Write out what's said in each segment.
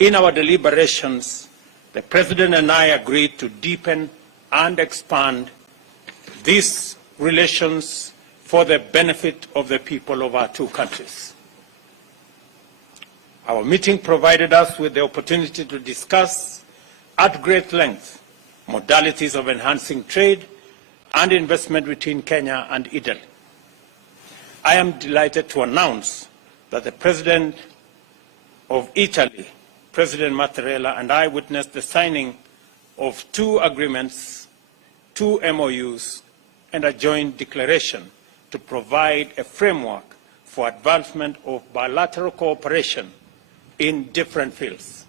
In our deliberations, the President and I agreed to deepen and expand these relations for the benefit of the people of our two countries. Our meeting provided us with the opportunity to discuss at great length modalities of enhancing trade and investment between Kenya and Italy. I am delighted to announce that the President of Italy, President Mattarella, and I witnessed the signing of 2 agreements, 2 MOUs, and a joint declaration to provide a framework for advancement of bilateral cooperation in different fields.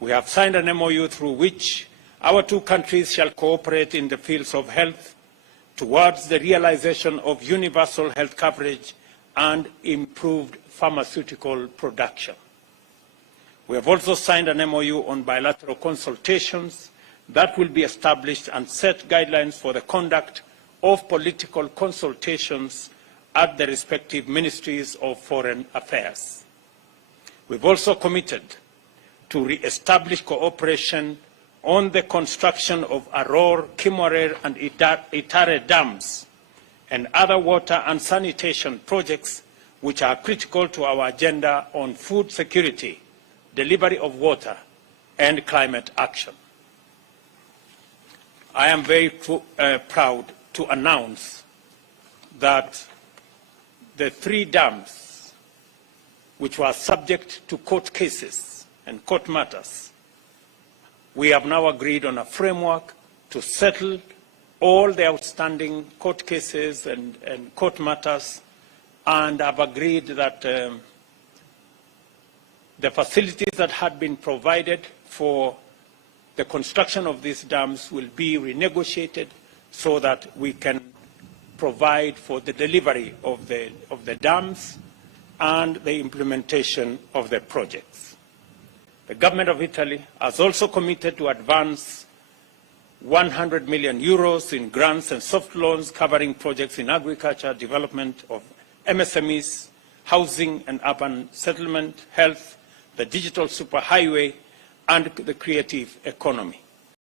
We have signed an MOU through which our two countries shall cooperate in the fields of health towards the realization of universal health coverage and improved pharmaceutical production. We have also signed an MOU on bilateral consultations that will be established and set guidelines for the conduct of political consultations at the respective ministries of foreign affairs. We've also committed to re-establish cooperation on the construction of Arror, Kimwarer, and Itare dams and other water and sanitation projects which are critical to our agenda on food security, delivery of water, and climate action. I am very proud to announce that the 3 dams which were subject to court cases and court matters, we have now agreed on a framework to settle all the outstanding court cases and court matters, and have agreed that the facilities that had been provided for the construction of these dams will be renegotiated so that we can provide for the delivery of the dams and the implementation of the projects. The government of Italy has also committed to advance 100 million euros in grants and soft loans covering projects in agriculture, development of MSMEs, housing and urban settlement, health, the digital superhighway, and the creative economy.